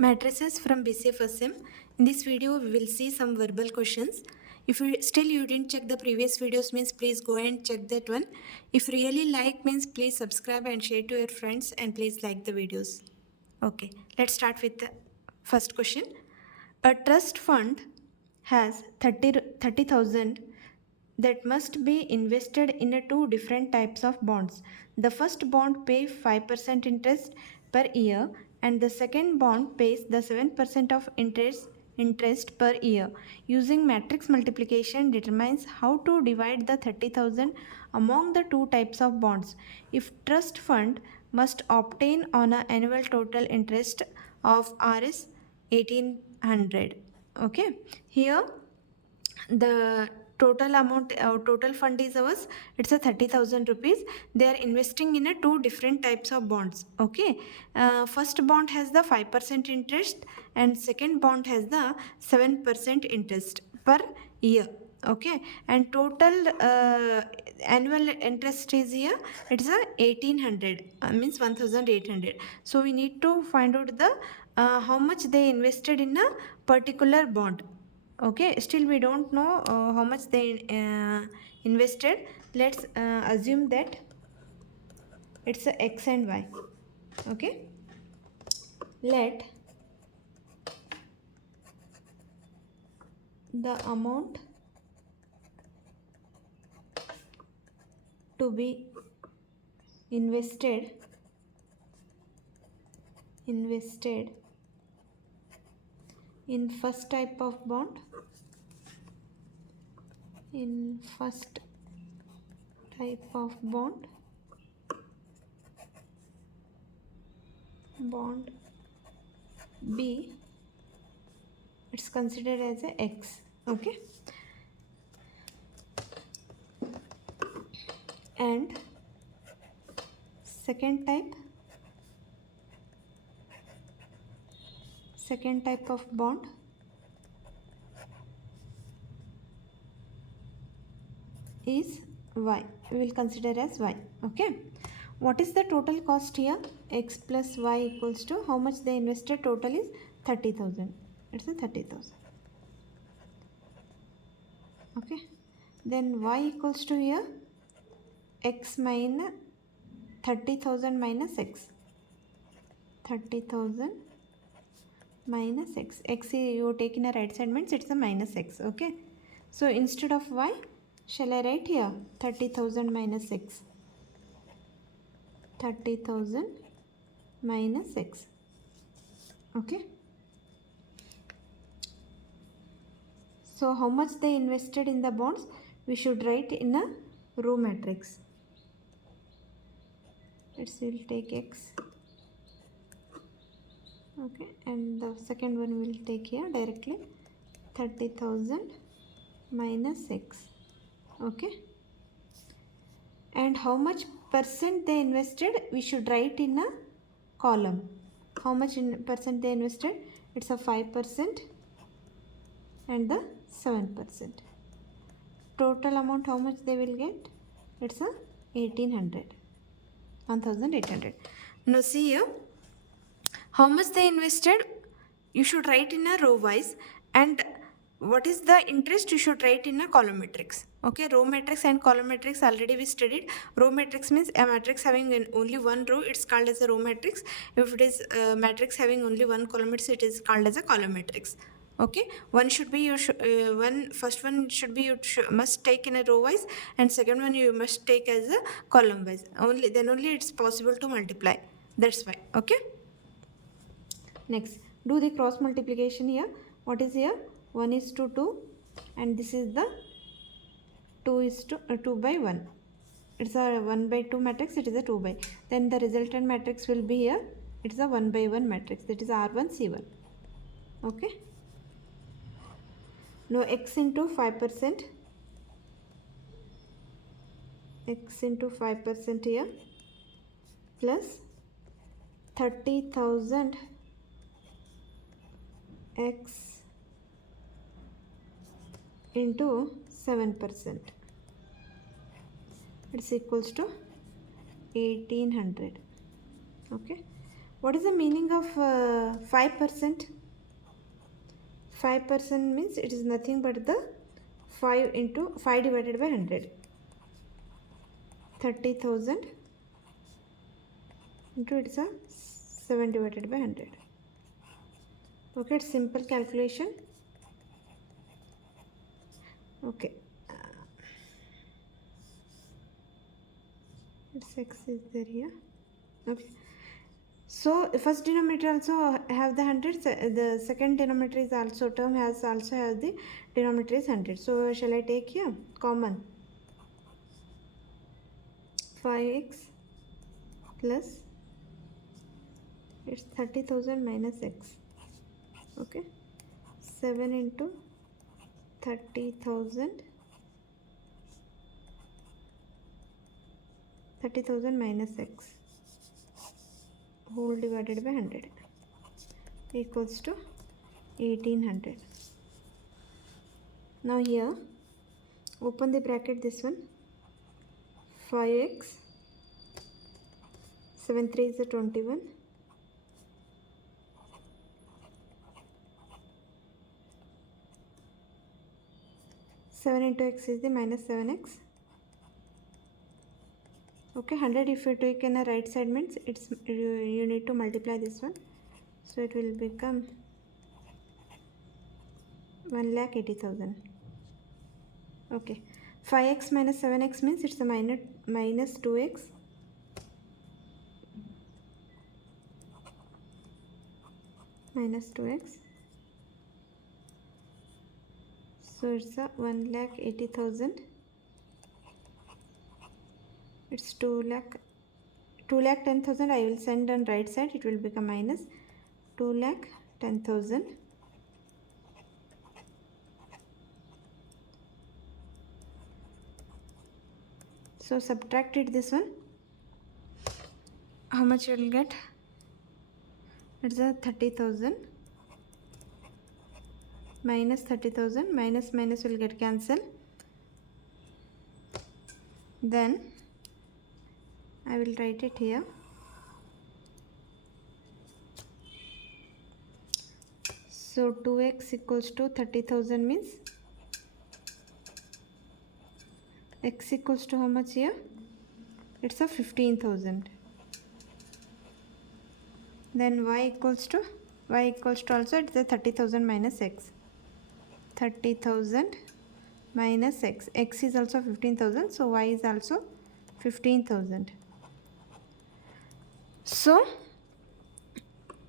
Matrices from BCA first sem. In this video, we will see some verbal questions. If you didn't check the previous videos, means please go and check that one. If really like, means please subscribe and share to your friends, and please like the videos. Okay, let's start with the first question. A trust fund has 30,000 that must be invested in two different types of bonds. The first bond pays 5% interest per year, and the second bond pays the 7% of interest per year. Using matrix multiplication determines how to divide the 30,000 among the two types of bonds. If trust fund must obtain on an annual total interest of Rs 1800. Okay, here the total amount total fund is ours, it's a 30,000 rupees. They are investing in a two different types of bonds. Okay, first bond has the 5% interest and second bond has the 7% interest per year. Okay, and total annual interest is here, it's a 1800, means 1800. So we need to find out the how much they invested in a particular bond. Okay, still we don't know how much they invested. Let's assume that it's a x and y. Okay, let the amount to be invested in first type of bond, bond B, it's considered as a x. Okay, and second type of bond is y, we will consider as y. Okay, what is the total cost here? X plus y equals to how much they invested. Total is 30,000, it's a 30,000. Okay, then y equals to here x minus 30,000 minus x, 30,000 minus x. X you take in a right side means it's a minus x. Okay, so instead of y, shall I write here 30,000 minus x, 30,000 minus x. Okay, so how much they invested in the bonds, we should write in a row matrix. We'll take x. Okay, and the second one we will take here directly 30,000 minus x. Okay, and how much percent they invested, we should write in a column. How much percent they invested, it's a 5% and the 7%. Total amount how much they will get, it's a 1800. Now see here how much they invested, you should write in a row wise, and what is the interest, you should write in a column matrix. Okay, row matrix and column matrix already we studied. Row matrix means a matrix having only one row, it's called as a row matrix. If it is a matrix having only one column, it is called as a column matrix. Okay, one should be first one should be must take in a row wise, and second one you must take as a column wise. Then only it's possible to multiply, that's why. Okay, next do the cross multiplication here. What is here? 1 is to 2, and this is the 2 is to 2 by 1. It's a 1 by 2 matrix, it is a 2 by. Then the resultant matrix will be here, it's a 1 by 1 matrix, that is R1C1. Okay, now x into 5%, here plus 30,000 x into 7%, it's equals to 1800. Okay, What is the meaning of 5%? 5% means it is nothing but the 5 into 5 divided by 100. 30,000 into it's a 7 divided by 100. Okay, it's simple calculation. Okay, it's x is there here. Okay, so first denominator also have the 100, the second denominator is also term has the denominator is 100. So shall I take here common? 5x plus it's 30,000 minus x. Okay, 7 into 30,000 minus x whole divided by 100 equals to 1800. Now here open the bracket, this one 5x 7 3 is a 21, 7 into x is the minus 7x. Okay, 100 if you take in the right side means it's you need to multiply this one, so it will become 1,80,000. Okay, 5x minus 7x means it's a minus 2x minus 2x, so it's a 1,80,000. It's 2,10,000. I will send on right side, it will become minus 2,10,000. So subtracted this one, how much you will get? It's a 30,000 minus 30,000, minus minus will get cancelled. Then I will write it here. So 2x equals to 30,000 means x equals to how much here? It's a 15,000. Then y equals to also it's a 30,000 minus x. 30,000 minus x. X is also 15,000, so y is also 15,000. So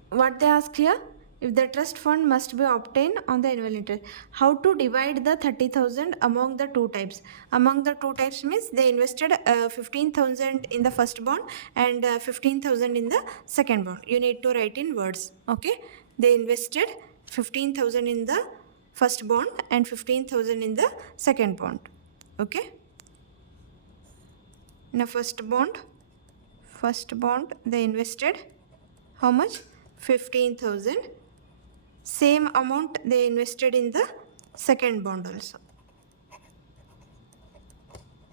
what they ask here, if the trust fund must be obtained on the annual interest, how to divide the 30,000 among the two types? Among the two types means they invested 15,000 in the first bond and 15,000 in the second bond. You need to write in words. Okay, they invested 15,000 in the first bond and 15,000 in the second bond. Okay, in the first bond they invested how much? 15,000. Same amount they invested in the second bond also.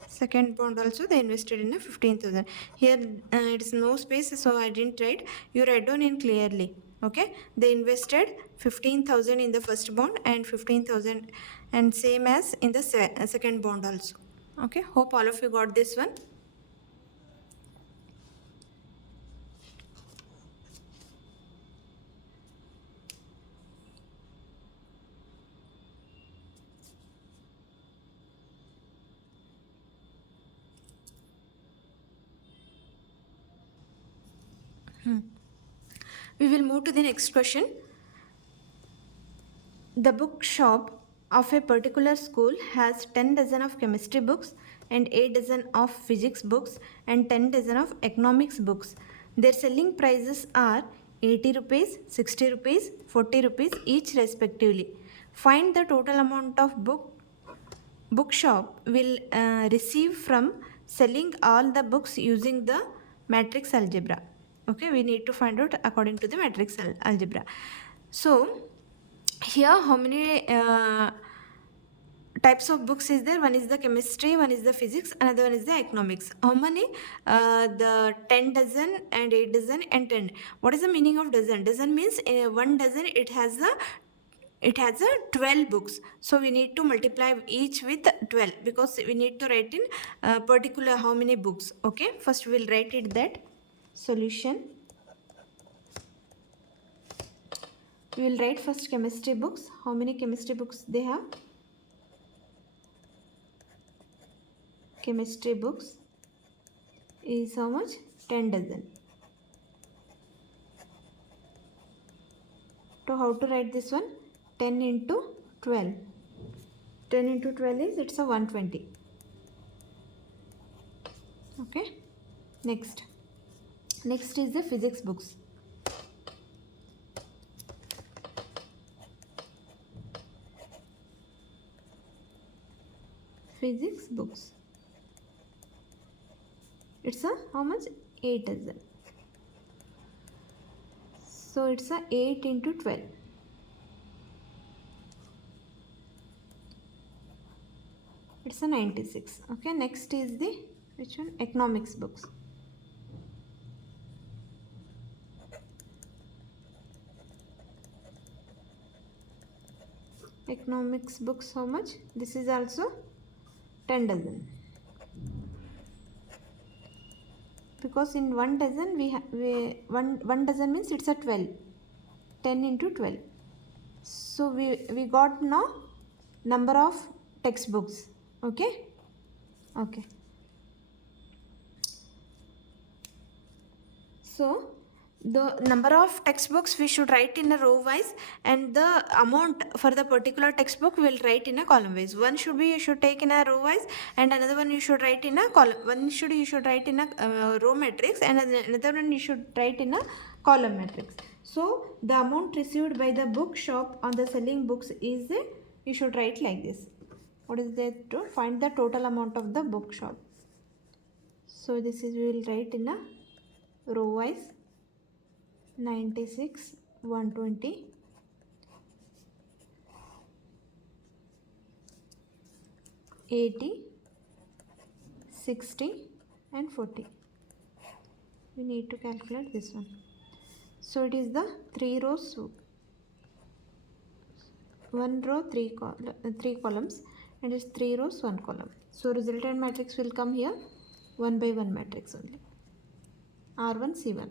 Second bond also they invested in a 15,000. Here it's no space, so I didn't write. You write down in clearly. Okay, they invested 15,000 in the first bond and 15,000 and same as in the second bond also. Okay, hope all of you got this one. We will move to the next question. The bookshop of a particular school has 10 dozen of chemistry books and 8 dozen of physics books and 10 dozen of economics books. Their selling prices are 80 rupees, 60 rupees, 40 rupees each respectively. Find the total amount of bookshop will receive from selling all the books using the matrix algebra. Okay, we need to find out according to the matrix algebra. So here how many types of books is there. One is the chemistry, one is the physics, another one is the economics. How many? The 10 dozen and 8 dozen and 10. What is the meaning of dozen? Dozen means 1 dozen, it has a 12 books, so we need to multiply each with 12 because we need to write in particular how many books. Okay, first we will write it that solution. We will write first chemistry books. How many chemistry books they have? Chemistry books is how much? 10 dozen. So how to write this one? 10 into 12. 10 into 12 is, it's a 120. Okay. Next is the physics books. Physics books. It's a how much? 8 dozen. So it's a 8 into 12. It's a 96. Okay, next is the which one? Economics books. Economics books how much? This is also 10 dozen. Because in 1 dozen one dozen means it's a 12. 10 into 12. So we got now number of textbooks. Okay. So the number of textbooks we should write in a row wise, and the amount for the particular textbook we will write in a column wise. One you should take in a row wise, and another one you should write in a column. You should write in a row matrix, and another one you should write in a column matrix. So the amount received by the bookshop on the selling books is you should write like this. What is that? To find the total amount of the bookshop. So this is, we will write in a row wise. 96, 120, 80, 60 and 40. We need to calculate this one. So it is the 3 rows, 1 row 3 columns, and it's 3 rows 1 column. So resultant matrix will come here 1 by 1 matrix only. R1 C1.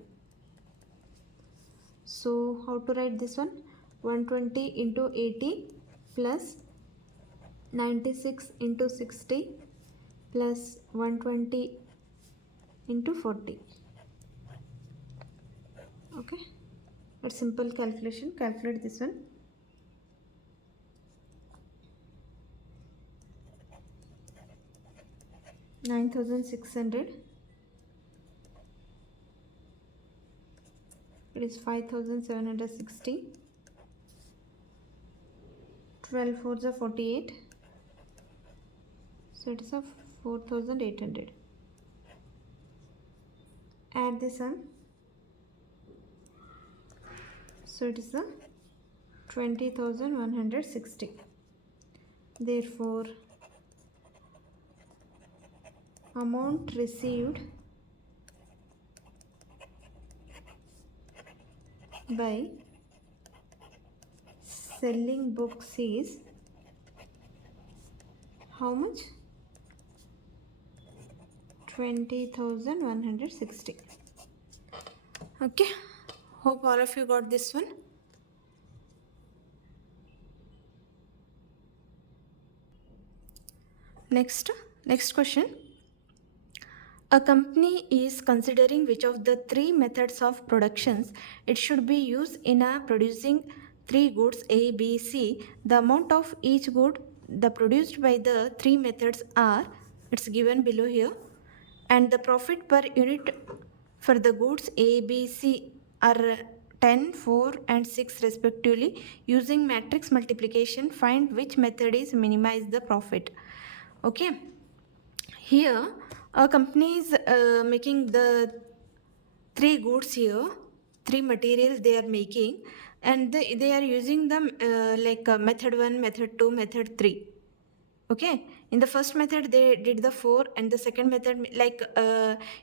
So how to write this one? 120 into 80 plus 96 into 60 plus 120 into 40. Okay, a simple calculation. Calculate this one. $9,600. It is 5,760. 12 4s are 48. So it is a 4,800. Add the sum. So it is a 20,160. Therefore, amount received by selling books is how much? 20,160. Okay, hope all of you got this one. Next question. A company is considering which of the 3 methods of productions it should be used in producing 3 goods A, B, C. The amount of each good produced by the 3 methods are, it's given below here, and the profit per unit for the goods A, B, C are 10, 4 and 6 respectively. Using matrix multiplication, find which method is minimize the profit. Okay, here a company is making the 3 goods here, 3 materials they are making, and they are using them like method 1, method 2, method 3. Okay, in the first method they did the 4, and the second method, like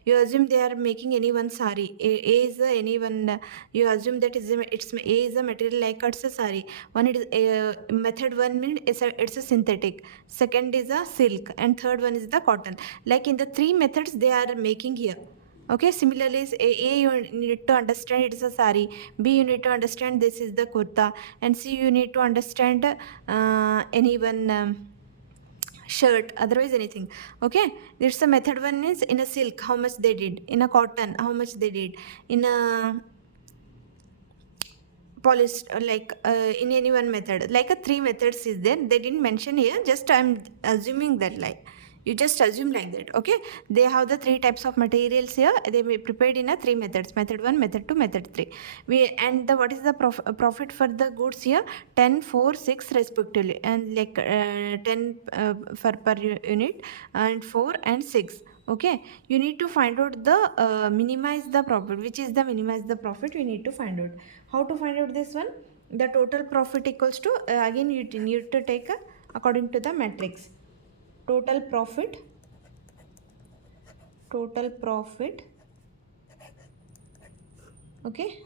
you assume they are making any one sari. A is the any one, you assume that it's A is a material like it's a sari. One it is method 1 means it's a synthetic, second is a silk, and third one is the cotton. Like in the 3 methods they are making here. Okay, similarly you need to understand it is a sari, B you need to understand this is the kurta, and C you need to understand any one shirt, otherwise anything. Okay, it's a method 1 is in a silk how much they did, in a cotton how much they did, in a polished, like in any one method, like a 3 methods is there, they didn't mention here, just I'm assuming that, like you just assume like that. Okay, they have the 3 types of materials here, they be prepared in a 3 methods, method 1, method 2, method 3. We and the what is the profit for the goods here, 10, 4, 6 respectively, and like 10 for per unit, and 4 and 6. Okay, you need to find out the minimize the profit, which is the minimize the profit, we need to find out. How to find out this one? The total profit equals to, again you need to take according to the matrix. Total profit, okay.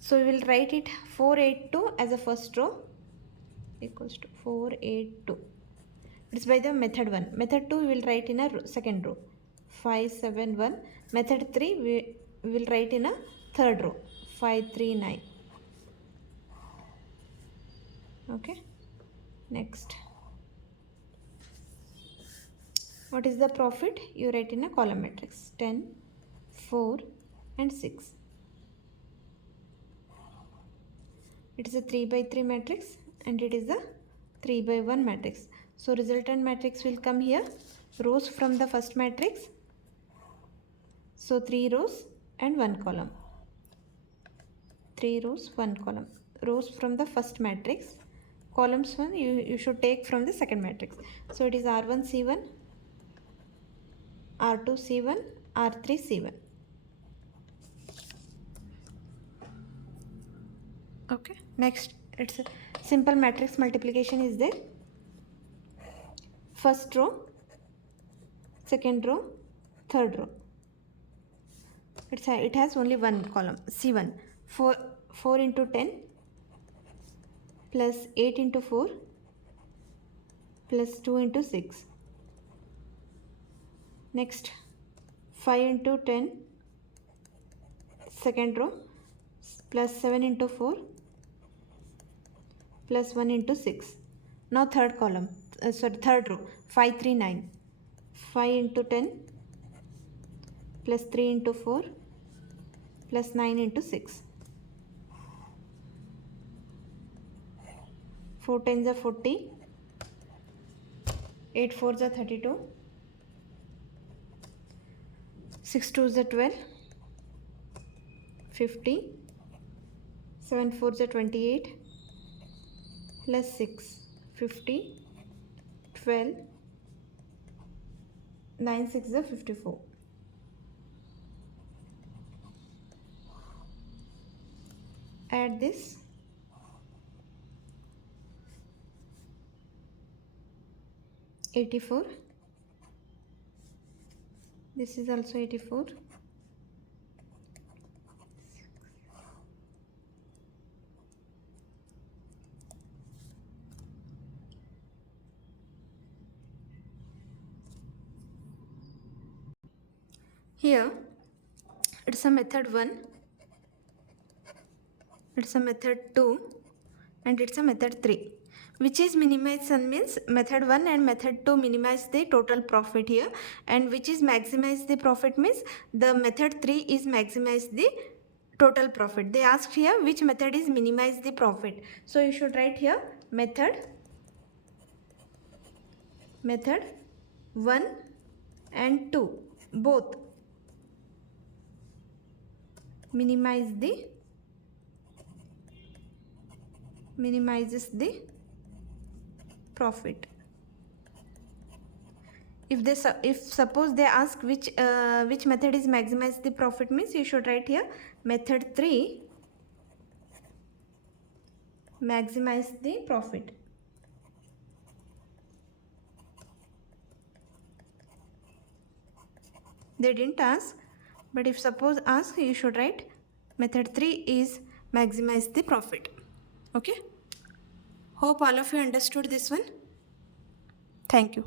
So we will write it 482 as a first row, equals to 482. It's by the method 1. Method 2 we will write in a second row, 571. Method 3 we will write in a third row, 539. Okay, next, what is the profit? You write in a column matrix, 10, 4 and 6. It is a 3 by 3 matrix, and it is a 3 by 1 matrix. So resultant matrix will come here, rows from the first matrix. So 3 rows and 1 column. 3 rows, 1 column. Rows from the first matrix. Columns one you should take from the second matrix. So it is R1 C1, R2 C1, R3 C1. Okay, next, it's a simple matrix multiplication is there. First row, second row, third row. It has only one column, C1. 4 into 10 plus 8 into 4 plus 2 into 6. Next, 5 into 10, second row, plus 7 into 4 plus 1 into 6. Now third column, third row, 539. 5 into 10 plus 3 into 4 plus 9 into 6. 4 10s are 40, 8 4s are 32, 6 2s are 12, 50, 7 4s are 28, plus 6, 50, 12, 9 6s are 54. Add this. $84. This is also 84. Here it's a method 1, it's a method 2, and it's a method 3. Which is minimization means method 1 and method 2 minimize the total profit here, and which is maximize the profit means the method 3 is maximize the total profit. They asked here which method is minimize the profit. So you should write here method 1 and 2 both minimizes the profit. If suppose they ask which method is maximize the profit means you should write here method 3 maximize the profit. They didn't ask, but if suppose ask, you should write method 3 is maximize the profit. Okay. Hope all of you understood this one. Thank you.